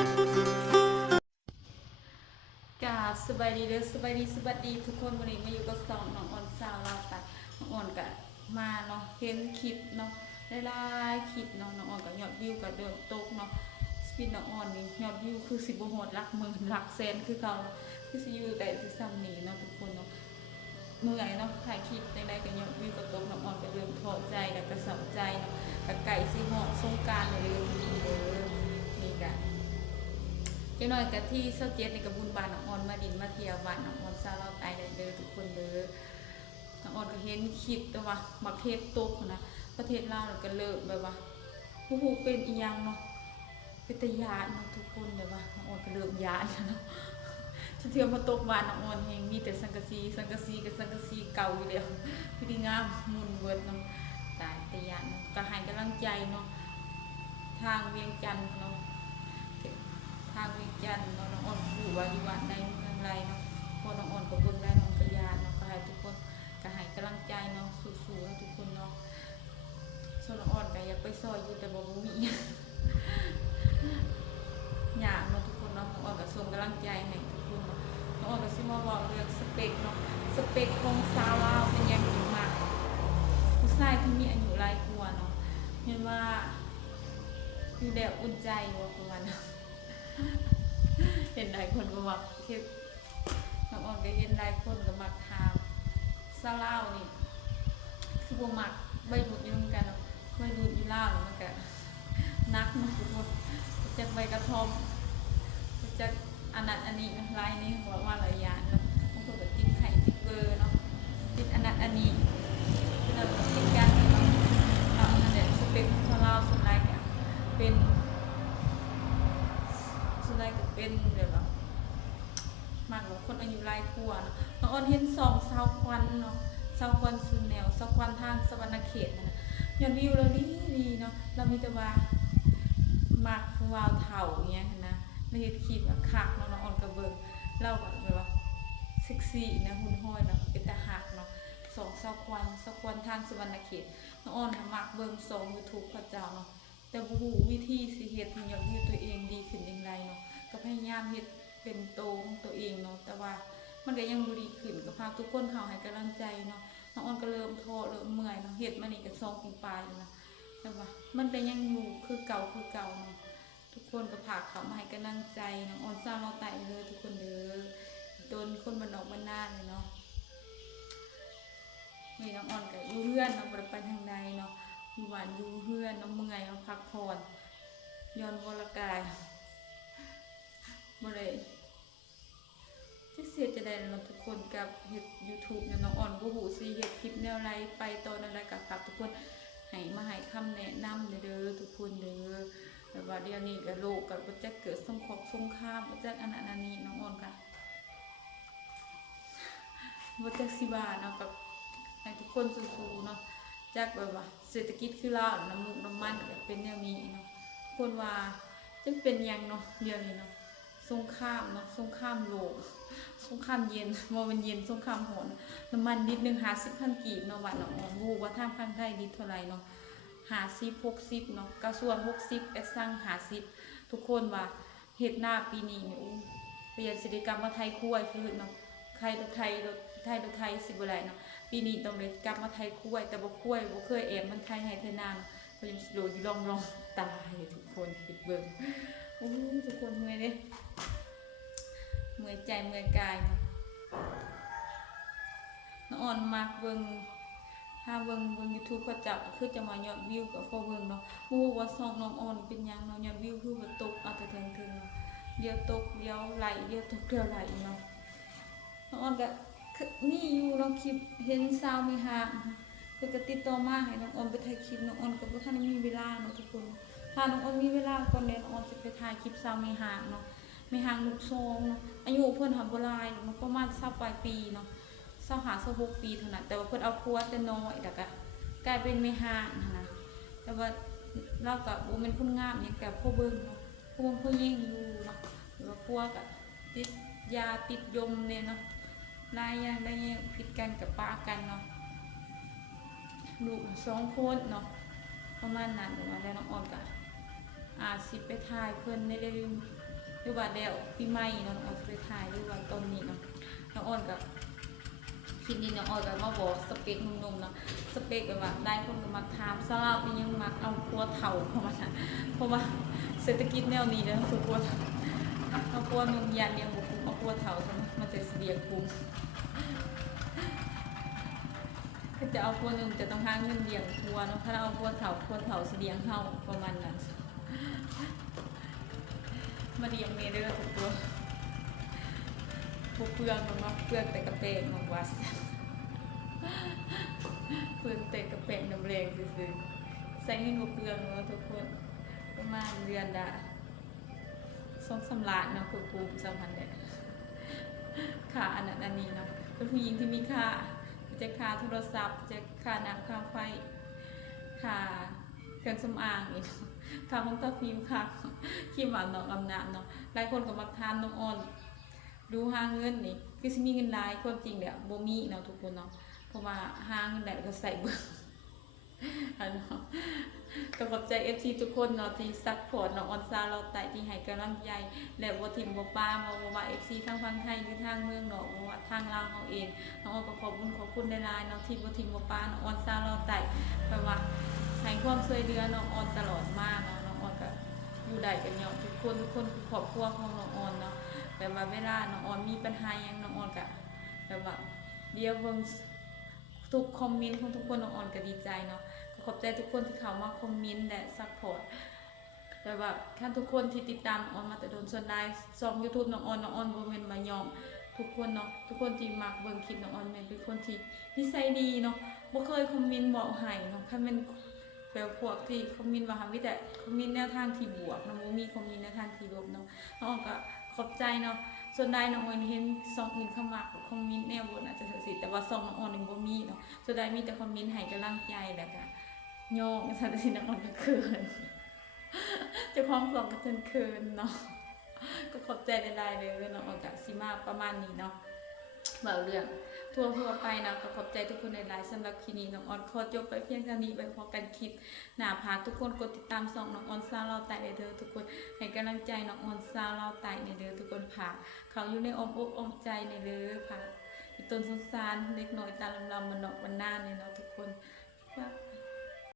กราบสบายดีเด้อสบายดีสวัสดีทุกคนวันนี้มาอยู่กับสองน้องอ่อนสาวเราไปน้องอ่อนกะมาเนาะเห็นคลิปเนาะได้ไลฟ์คลิปเนาะน้องอ่อนกับยอดวิวกับเดิมตกเนาะสปินน้องอ่อนนี่ยอดวิวคือสิบโหดหลักหมื่นหลักแสนคือเขาคือสิอยู่แต่สิซ้ำนี่เนาะทุกคนเนาะเมื่อยเนาะถ่ายคลิปได้กับยอดวิวกับตกน้องอ่อนกับเริ่มท้อใจแล้วก็เศร้าใจเนาะกับไก่สิหอดสงกรานต์เลยทุกคนเด้อนี่กะ เจ้าหน่อยกับที่เซาเจ็ดในกระบุญบานน้องออนมาดินมาเที่ยวบ้านน้องออนซาเราตายเด้อทุกคนเด้อน้องออนก็เห็นคลิปแต่ว่าประเทศตกนะประเทศลาวก็เลิกแบบว่าผู้ผู้เป็นอีหยังเนาะเป็นตะยานเนาะทุกคนแบบว่าน้องออนก็เริ่มยานเนาะจะเที่ยวมาตกบ้านน้องออนเฮงมีแต่สังกะสีสังกะสีกับสังกะสีเก่าอยู่เดียวพี่ดีงามมุนเวิร์ดเนาะตายตะยานเนาะก็ให้กำลังใจเนาะทางเวียงจันทน์เนาะทางเวียงจันทน์เนาะน้องอ่อนอยู่ว่าอยู่บ้านใดเมืองไรเนาะพอน้องอ่อนก็เบิ่งได้น้องก็ยานเนาะก็ให้ทุกคนก็ให้กำลังใจเนาะสู้ๆนะทุกคนเนาะส่วนน้องอ่อนก็อยากไปซอยอยู่แต่บ่มีอยากเนาะทุกคนเนาะน้องอ่อนก็ส่งกำลังใจให้ทุกคนเนาะน้องอ่อนก็สิมาบอกเรื่องสเปคเนาะสเปคของสาวลาวเป็นยังไงมากผู้ชายที่มีอายุหลายกว่าเนาะเห็นว่าอยู่แล้วอุ่นใจว่าประมาณนั้นเห็นหลายคนก็มักคลิปน้องอ่อนก็เห็นหลายคนก็มักถามซาลาวนี่คือบ่มักใบดูดอยู่นำกันเนาะใบดูดอยู่ลาวมันก็นักเนาะทุกคนจากใบกระท่อมจากอันนั้นอันนี้ลายนี้ว่าหลายอย่างเนาะบางคนก็ติดไข่ติดเบอร์เนาะติดอันนั้นอันนี้คือเราติดกันเนาะอันนั้นสเปคของซาลาวส่วนใหญ่ก็เป็นส่วนใหญ่ก็เป็นแบบว่ามากกว่าคนอายุหลายกว่าเนาะน้องอ้อนเห็นสองสาวควันเนาะสาวควันซูแนวสาวควันทางสวรรณเขตนะยอดวิวเราดีเนาะเรามีแต่ว่ามากวาวเถ่าอย่างเงี้ยนะในเฮ็ดคลิปคักเนาะน้องอ้อนก็เบิ่งเราแบบว่าเซ็กซี่นะหุ่นห้อยเนาะเป็นตาหักเนาะสองสาวควันทางสวรรณเขตน้องอ้อนมักเบิ่งสอง YouTube พระเจ้าเนาะแต่บ่ฮู้วิธีสิเฮ็ดให้ยอดวิวตัวเองดีขึ้นจังไดเนาะก็พยายามเฮ็ดเป็นโตของตัวเองเนาะแต่ว่ามันก็ยังบ่ดีขึ้นก็พาทุกคนเข้าให้กำลังใจเนาะน้องอ้อนก็เริ่มท้อเริ่มเมื่อยเนาะเฮ็ดมานี่ก็2 ปีปลายแล้วนะแต่ว่ามันก็ยังอยู่คือเก่าเนาะทุกคนก็พาเข้ามาให้กำลังใจน้องอ้อนสร้างเราไต่เลยทุกคนเด้อโดนคนบ้านนอกบ้านนาเลยเนาะนี่น้องอ้อนก็อยู่เฮือนเนาะบ่ได้ไปทางใดเนาะอยู่บ้านอยู่เฮือนเนาะเมื่อยเนาะพักผ่อนย้อนวรกายบ่ได้จักเสียจะได้เนาะทุกคนกับเฮ็ด YouTube เนี่ยน้องอ่อนบ่ฮู้สิเฮ็ดคลิปแนวไรไปตอนนั้นก็ฝากทุกคนให้มาให้คำแนะนำเด้อทุกคนเด้อแบบว่าเดี๋ยวนี้ก็โลกก็บ่จักเกิดสงครามบ่จักอันนั้นอันนี้น้องอ่อนก็บ่จักสิว่าเนาะกับให้ทุกคนสู้ๆเนาะจักแบบว่าเศรษฐกิจคือลาวน้ำมูกน้ำมันก็เป็นแนวนี้เนาะคนว่าจังเป็นหยังเนาะเดี๋ยวนี้เนาะสงครามเนาะสงครามโลกสงครามเย็นบ่มันเย็นสงครามร้อนน้ำมันลิตรนึง50,000กีบเนาะว่าน้องบ่ฮู้ว่าทางไทยลิตรเท่าไหร่เนาะ50 60เนาะก็ส่วน60ก็สั่ง50ทุกคนว่าเฮ็ดหน้าปีนี้นี่อู้เปลี่ยนศิลปกรรมมาไทยคุ้ยคือเนาะใครรถไทยสิบ่ได้เนาะปีนี้ต้องได้กลับมาไทยคุ้ยแต่บ่คุ้ยบ่เคยแอบมันไทยให้ไทยนานก็ยังสิโดอยู่ลองตายทุกคนคิดเบิ่งโอ้ทุกคนเมื่อยเด้เมื่อยใจเมื่อยกายเนาะน้องอ่อนมากเบิ่งถ้าเบิ่ง YouTube เขาจับคือจะมายอดวิวกับพอเบิ่งเนาะฮู้ว่าช่องน้องอ่อนเป็นหยังเนาะยอดวิวคือบ่ตกเอาแต่ถึงเนาะเดี๋ยวตกเดี๋ยวไหลเดี๋ยวตกเดี๋ยวไหลเนาะน้องอ่อนก็มีอยู่เนาะคลิปเห็นสาวมีหางเพิ่นก็ติดต่อมาให้น้องอ่อนไปถ่ายคลิปน้องอ่อนก็บ่ทันได้มีเวลาเนาะทุกคนถ้าน้องอ่อนมีเวลาก่อนเดี๋ยวน้องอ่อนสิไปถ่ายคลิปสาวมีหางเนาะมีหางลูกทรงเนาะอายุเพิ่นหับบ่หลายเนาะประมาณ20ปลายปีเนาะ25-26ปีเท่านั้นแต่ว่าเพิ่นเอาผัวแต่น้อยแล้วก็กลายเป็นแม่ห้างนะแต่ว่าเราก็บ่แม่นคนงามหยังก็พอเบิ่งเนาะผู้หญิงอยู่เนาะหรือว่าผัวก็ติดยาติดยมเนี่ยเนาะหลายอย่างได้ผิดกันกับป้ากันเนาะลูก2คนเนาะประมาณนั้นแล้วน้องอ่อนก็สิไปถ่ายเพิ่นได้ หรือว่าเดวปีใหม่เนาะน้องออนไปถ่ายหรือว่าต้นนี้เนาะน้องออนกับคลิปนี้น้องออนกับมาบอกสเปคหนุ่มๆเนาะสเปคแบบว่าได้คนก็มาถามสลับยังมักเอาครัวเถ่าเข้ามาเพราะว่าเศรษฐกิจแนวนี้นะทุกคนเอาครัวนุ่มยันเลี้ยงบุกเอาครัวเถ่ามันจะเสียคุ้มถ้าจะเอาครัวนุ่มจะต้องหาเงินเลี้ยงครัวเนาะถ้าเอาครัวเถ่าเสียงเฮาประมาณนั้นมาเลี้ยงเมเดอร์ทุกตัวพวกเปลืองมันมาเปลืองแต่กระเปงมาวัดเปลืองแต่กระเปงน้ำแรงซื้อใส่เงินเปลืองเนาะทุกคนประมาณเดือนละ2-3 ล้านเนาะคือกูสำคัญเนี่ยค่าอันนั้นอันนี้เนาะเป็นผู้หญิงที่มีค่าจะค่าโทรศัพท์จะค่าน้ำค่าไฟค่าเครื่องสำอางอีกค่าห้องตาฟิล์มค่ะขี้หวานเนาะอำนาจเนาะหลายคนก็มักทานน้องอ่อนดูหาเงินนี่คือสิมีเงินหลายความจริงเนี่ยบ่มีเนาะทุกคนเนาะเพราะว่าหาเงินได้ก็ใส่เบิ่งอันเนาะก็ขอบใจ FC ทุกคนเนาะที่ซัพพอร์ตน้องออนซาเราแต่ที่ให้กำลังใจและบ่ทิ่มบ่ปาบ่ว่า FC ทั้งฝั่งไทยหรือทางเมืองเนาะบ่ว่าทางลาวเฮาเองน้องออนก็ขอบคุณหลายๆเนาะที่บ่ทิ่มบ่ปาน้องออนซาเราแต่แบบว่าให้ความช่วยเหลือน้องออนตลอดมาเนาะน้องออนก็อยู่ได้กันเนาะทุกคนคือครอบครัวของน้องออนเนาะแบบว่าเวลาน้องออนมีปัญหาหยังน้องออนก็แบบว่าเดี๋ยวเบิ่งทุกคอมเมนต์ของทุกคนน้องออนก็ดีใจเนาะขอบใจทุกคนที่เข้ามาคอมเมนต์และซัพพอร์ตแต่ว่าท่านทุกคนที่ติดตามออนมาแต่โดนส่วนได้ช่อง YouTube น้องออนบ่แม่นมายอมทุกคนเนาะทุกคนที่มักเบิ่งคลิปน้องออนแม่นเป็นคนที่นิสัยดีเนาะบ่เคยคอมเมนต์บอกให้เนาะคันแม่นแบบพวกที่คอมเมนต์ว่าหาวิแต่คอมเมนต์แนวทางที่บวกเนาะบ่มีคอมเมนต์แนวทางที่ลบเนาะน้องออนก็ขอบใจเนาะส่วนได้น้องออนเห็นช่องอื่นเข้ามาคอมเมนต์แนวบนอาจจะสิแต่ว่าช่องน้องออนนี่บ่มีเนาะส่วนได้มีแต่คอมเมนต์ให้กำลังใจแล้วก็โยกสันสิน้องออนก็เขินเจ้าของสองก็จนเขินเนาะก็ขอบใจหลายๆเลยน้องออนกับซิมาประมาณนี้เนาะเบาเรื่องทั่วไปนะก็ขอบใจทุกคนหลายๆสำหรับคลิปนี้น้องออนขอจบไปเพียงเท่านี้ไปพอกันคลิปหน้าพาทุกคนกดติดตามช่องน้องออนซาเราไต่เด้อทุกคนให้กำลังใจน้องออนซาเราไต่ในเด้อทุกคนผ่าเขาอยู่ในอ้อมอกอ้อมใจในเด้อผ่าต้นสงสารเล็กน้อยตาลำมันเนาะมันหน้าเนี่ยเนาะทุกคนว่า